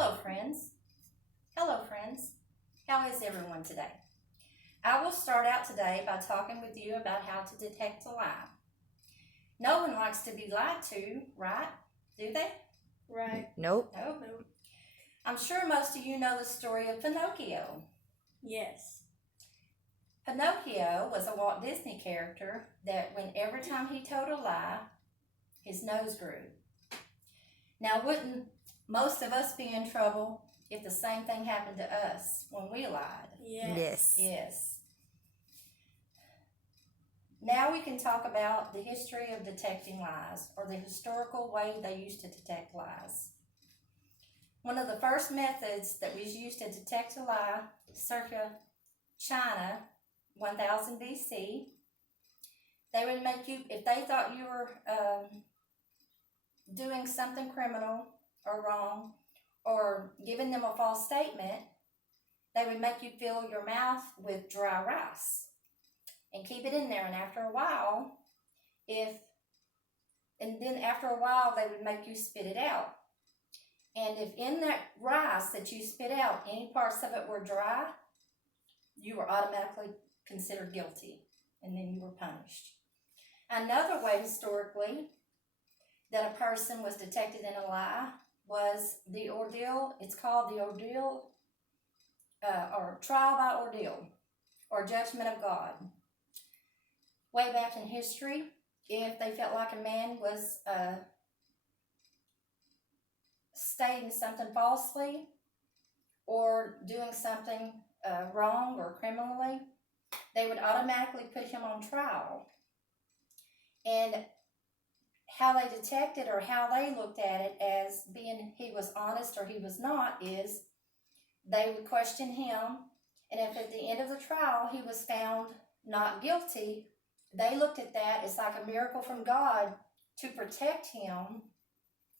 Hello, friends. Hello, friends. How is everyone today? I will start out today by talking with you about how to detect a lie. No one likes to be lied to, right? Do they? Right. Nope. No. I'm sure most of you know the story of Pinocchio. Yes. Pinocchio was a Walt Disney character that when every time he told a lie, his nose grew. Now, wouldn't most of us be in trouble if the same thing happened to us when we lied? Yes. Yes. Now we can talk about the history of detecting lies, or the historical way they used to detect lies. One of the first methods that was used to detect a lie, circa China, 1000 BC, they would make you, if they thought you were doing something criminal or wrong, or giving them a false statement, they would make you fill your mouth with dry rice and keep it in there. And after a while, after a while, they would make you spit it out. And if in that rice that you spit out, any parts of it were dry, you were automatically considered guilty, and then you were punished. Another way historically that a person was detected in a lie was the ordeal. It's called the ordeal, or trial by ordeal, or judgment of God. Way back in history, if they felt like a man was stating something falsely or doing something wrong or criminally, they would automatically put him on trial. And how they detected, or how they looked at it as being he was honest or he was not, is they would question him, and if at the end of the trial he was found not guilty, they looked at that as like a miracle from God to protect him,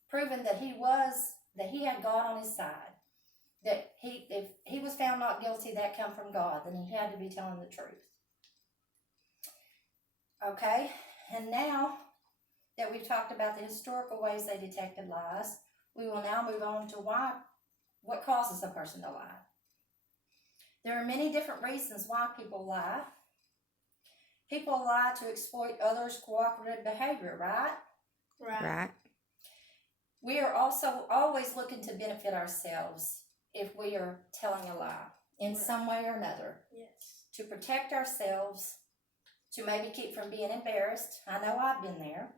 proving that he had God on his side. That if he was found not guilty, that come from God, then he had to be telling the truth. Okay, and now that we've talked about the historical ways they detected lies, we will now move on to what causes a person to lie. There are many different reasons why people lie. People lie to exploit others' cooperative behavior, right? Right. We are also always looking to benefit ourselves if we are telling a lie in some way or another. Yes. To protect ourselves, to maybe keep from being embarrassed. I know I've been there.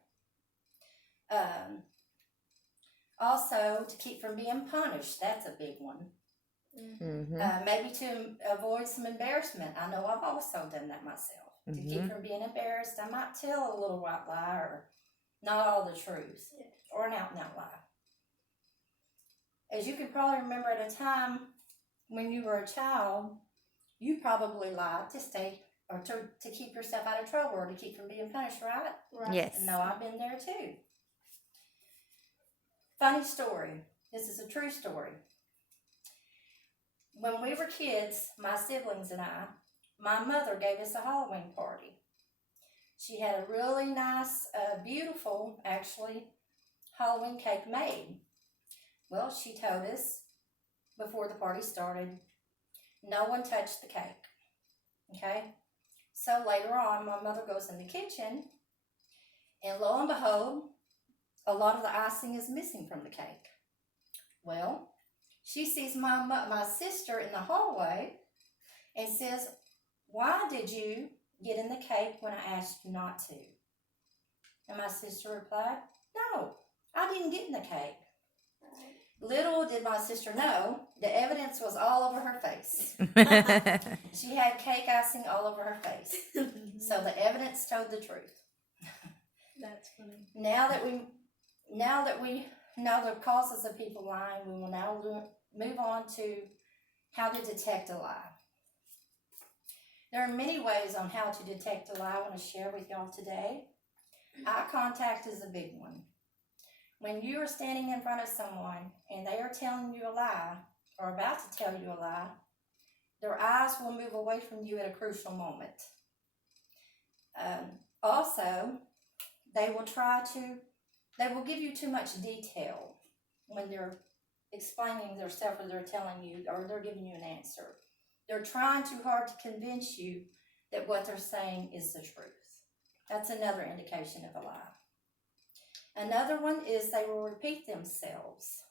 Also, to keep from being punished. That's a big one. Mm-hmm. Maybe to avoid some embarrassment. I know I've also done that myself. To keep from being embarrassed, I might tell a little white lie, or not all the truth, or an out-and-out lie. As you can probably remember, at a time when you were a child, you probably lied to stay, or to keep yourself out of trouble, or to keep from being punished, right? Yes. No, I've been there too. Funny story. This is a true story. When we were kids, my siblings and I, my mother gave us a Halloween party. She had a really nice, beautiful, actually, Halloween cake made. Well, she told us before the party started, no one touched the cake. Okay? So later on, my mother goes in the kitchen, and lo and behold, a lot of the icing is missing from the cake. Well, she sees my sister in the hallway and says, "Why did you get in the cake when I asked you not to?" And my sister replied, "No, I didn't get in the cake." Little did my sister know, the evidence was all over her face. She had cake icing all over her face. So the evidence told the truth. That's funny. Now that we know the causes of people lying, we will now move on to how to detect a lie. There are many ways on how to detect a lie I want to share with y'all today. Eye contact is a big one. When you are standing in front of someone and they are telling you a lie, or about to tell you a lie, their eyes will move away from you at a crucial moment. Also, they will give you too much detail when they're explaining themselves or they're telling you or they're giving you an answer. They're trying too hard to convince you that what they're saying is the truth. That's another indication of a lie. Another one is they will repeat themselves.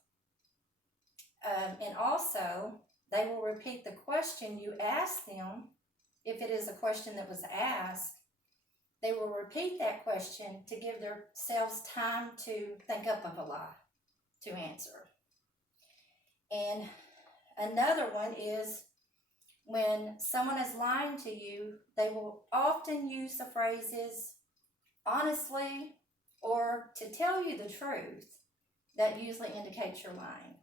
And also, they will repeat the question you asked them. If it is a question that was asked, they will repeat that question to give themselves time to think up of a lie to answer. And another one is when someone is lying to you, they will often use the phrases honestly or to tell you the truth. That usually indicates you're lying.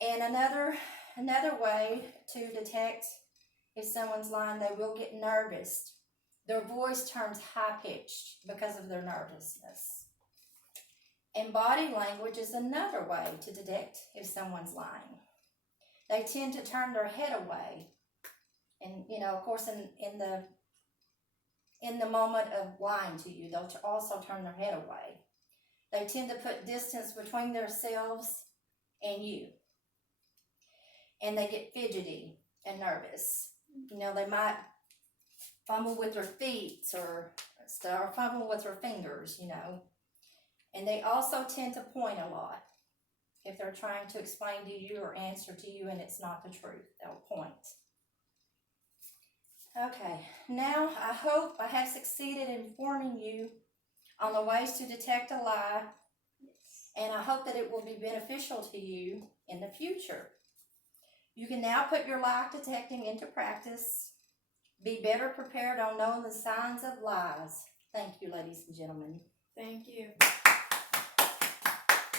And another way to detect if someone's lying, they will get nervous. Their voice turns high-pitched because of their nervousness. And body language is another way to detect if someone's lying. They tend to turn their head away. And, of course, in the moment of lying to you, they'll also turn their head away. They tend to put distance between themselves and you. And they get fidgety and nervous. They might fumble with their feet or fumble with their fingers, And they also tend to point a lot. If they're trying to explain to you or answer to you and it's not the truth, they'll point. Okay, now I hope I have succeeded in informing you on the ways to detect a lie, and I hope that it will be beneficial to you in the future. You can now put your lie detecting into practice. Be better prepared on knowing the signs of lies. Thank you, ladies and gentlemen. Thank you.